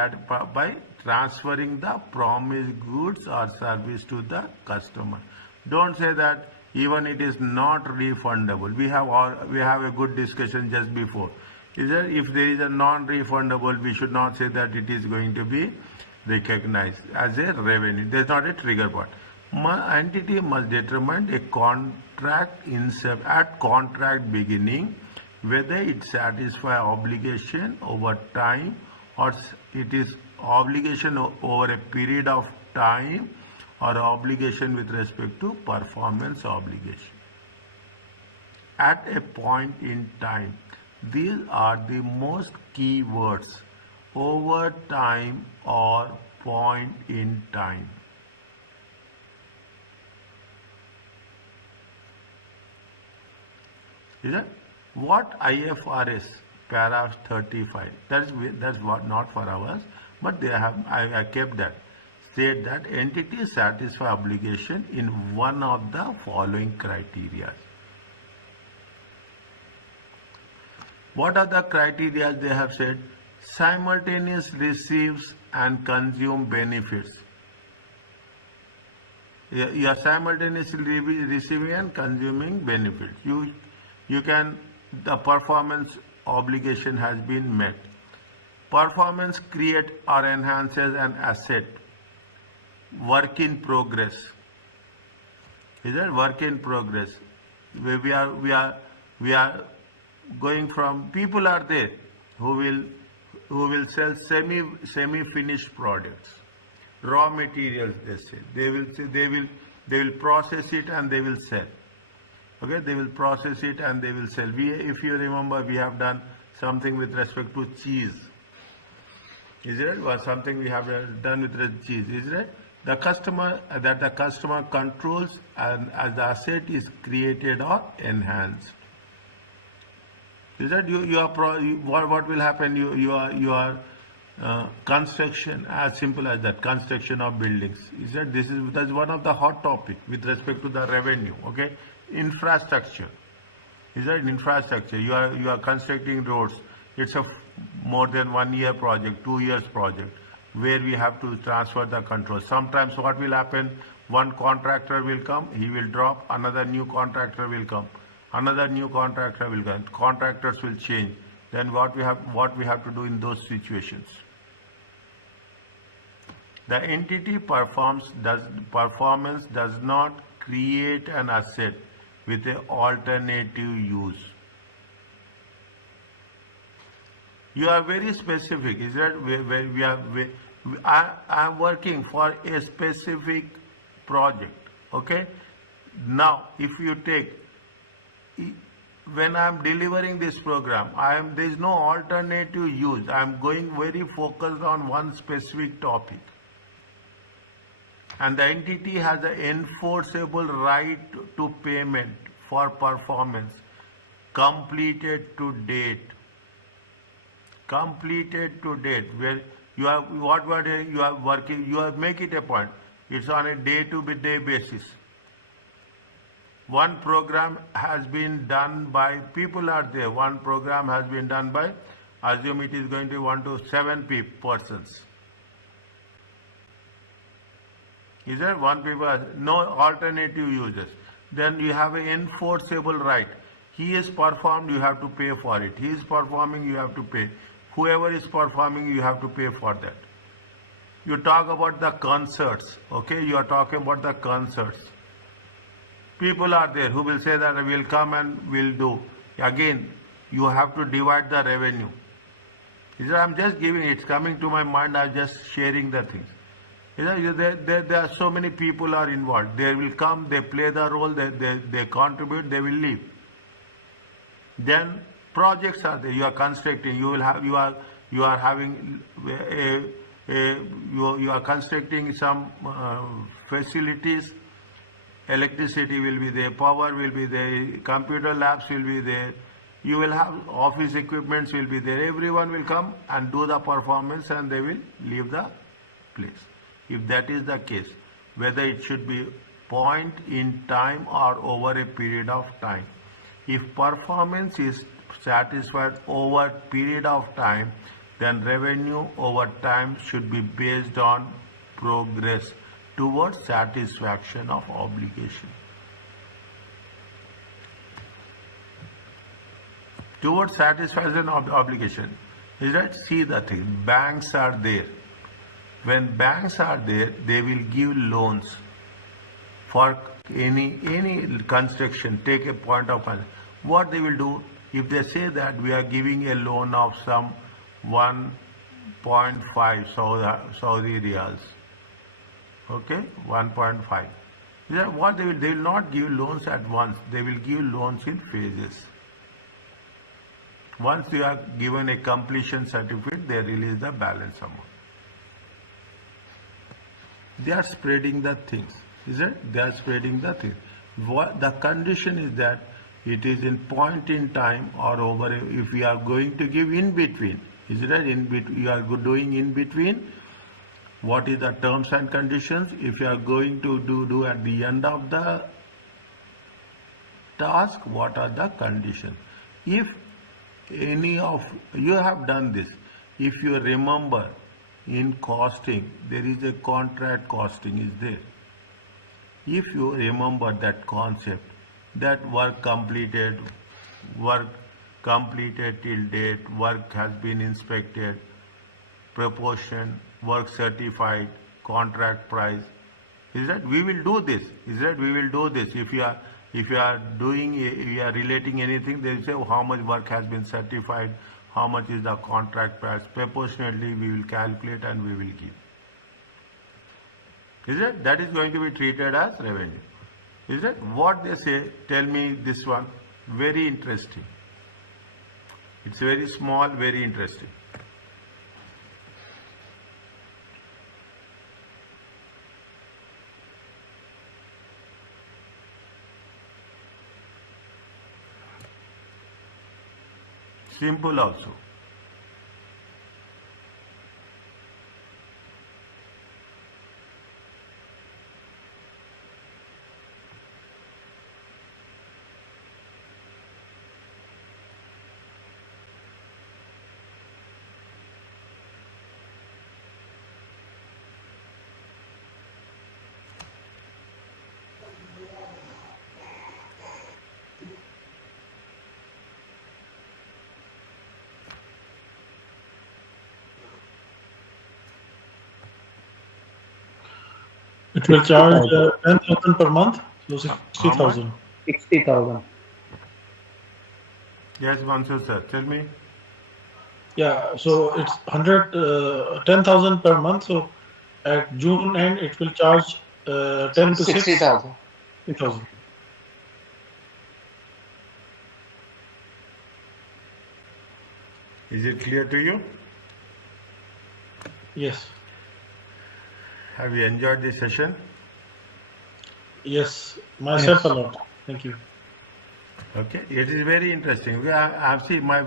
by transferring the promised goods or service to the customer. Don't say that even it is not refundable. We have a good discussion just before. Is that if there is a non-refundable, we should not say that it is going to be recognized as a revenue. There is not a trigger point. Entity must determine a contract at contract beginning whether it satisfies obligation over time or it is obligation over a period of time or obligation with respect to performance obligation. At a point in time, these are the most key words: over time or point in time. Is it? What IFRS para 35? That's what not for ours, but they have. I kept that. State that entities satisfy obligation in one of the following criteria. What are the criteria they have said? Simultaneous receives and consume benefits. You are simultaneously receiving and consuming benefits. The performance obligation has been met. Performance create or enhances an asset. Work in progress. Is it work in progress? We are going from, people are there who will sell semi finished products, raw materials. They will process it and they will sell. Okay, they will process it and they will sell. If you remember, we have done something with respect to cheese. Is it? Was something we have done with the cheese. Is it? The customer controls, and as the asset is created or enhanced. Is that what will happen? Your construction, as simple as that, construction of buildings. Is that that's one of the hot topic with respect to the revenue. Okay, infrastructure. Is that infrastructure? You are constructing roads. It's a more than 1 year project, 2 years project, where we have to transfer the control. Sometimes what will happen? One contractor will come, he will drop. Another new contractor will come. Another new contractor will come. Contractors will change. Then what we have to do in those situations? The entity performance does not create an asset with an alternative use. You are very specific. Is that I am working for a specific project. Okay. Now, if you take, when I am delivering this program, there is no alternative use. I am going very focused on one specific topic. And the entity has an enforceable right to payment for performance completed to date. Completed to date, where you are you are working, you are make it a point. It's on a day-to-day basis. One program has been done by, people are there. One program has been done by, assume it is going to 1 to 7 persons. Is there one people, no alternative uses? Then you have an enforceable right. He is performed, you have to pay for it. He is performing, you have to pay. Whoever is performing, you have to pay for that. You talk about the concerts, okay? You are talking about the concerts. People are there who will say that we'll come and we'll do. Again, you have to divide the revenue. I'm just giving, it's coming to my mind, I'm just sharing the things. There are so many people are involved. They will come, they play the role, they contribute, they will leave. Then projects are there. You are constructing. You are having you are constructing some facilities. Electricity will be there. Power will be there. Computer labs will be there. You will have office equipments will be there. Everyone will come and do the performance, and they will leave the place. If that is the case, whether it should be point in time or over a period of time, if performance is satisfied over period of time, then revenue over time should be based on progress towards satisfaction of obligation. Towards satisfaction of obligation. Is that? See the thing. Banks are there. When banks are there, they will give loans for any construction. Take a point of view. What they will do, if they say that we are giving a loan of some 1.5 Saudi riyals, okay, 1.5. What they will not give loans at once. They will give loans in phases. Once you are given a completion certificate, they release the balance amount. They are spreading the things. Is it? They are spreading the things. The condition is that it is in point in time or over. If we are going to give in between, is it right? You are doing in between. What is the terms and conditions? If you are going to do at the end of the task, what are the conditions? If any of you have done this, if you remember, in costing, there is a contract costing is there. if you remember that concept, that work completed till date, work has been inspected, proportion, work certified, contract price, is that we will do this, is that we will do this. If you are doing, you are relating anything, they will say how much work has been certified, how much is the contract price, proportionately we will calculate and we will give. Is it? That is going to be treated as revenue. Is it? What they say, tell me this one, very interesting. It's very small, very interesting. Simple also. It will charge 10,000 per month, so 60,000. 60,000. Yes, Mansur sir, tell me. Yeah, so it's 10,000 per month. So at June end, it will charge 10 to 6, 60,000. 60,000. Is it clear to you? Yes, Have you enjoyed this session? yes, myself a lot. Thank you. Okay, it is very interesting. I've seen my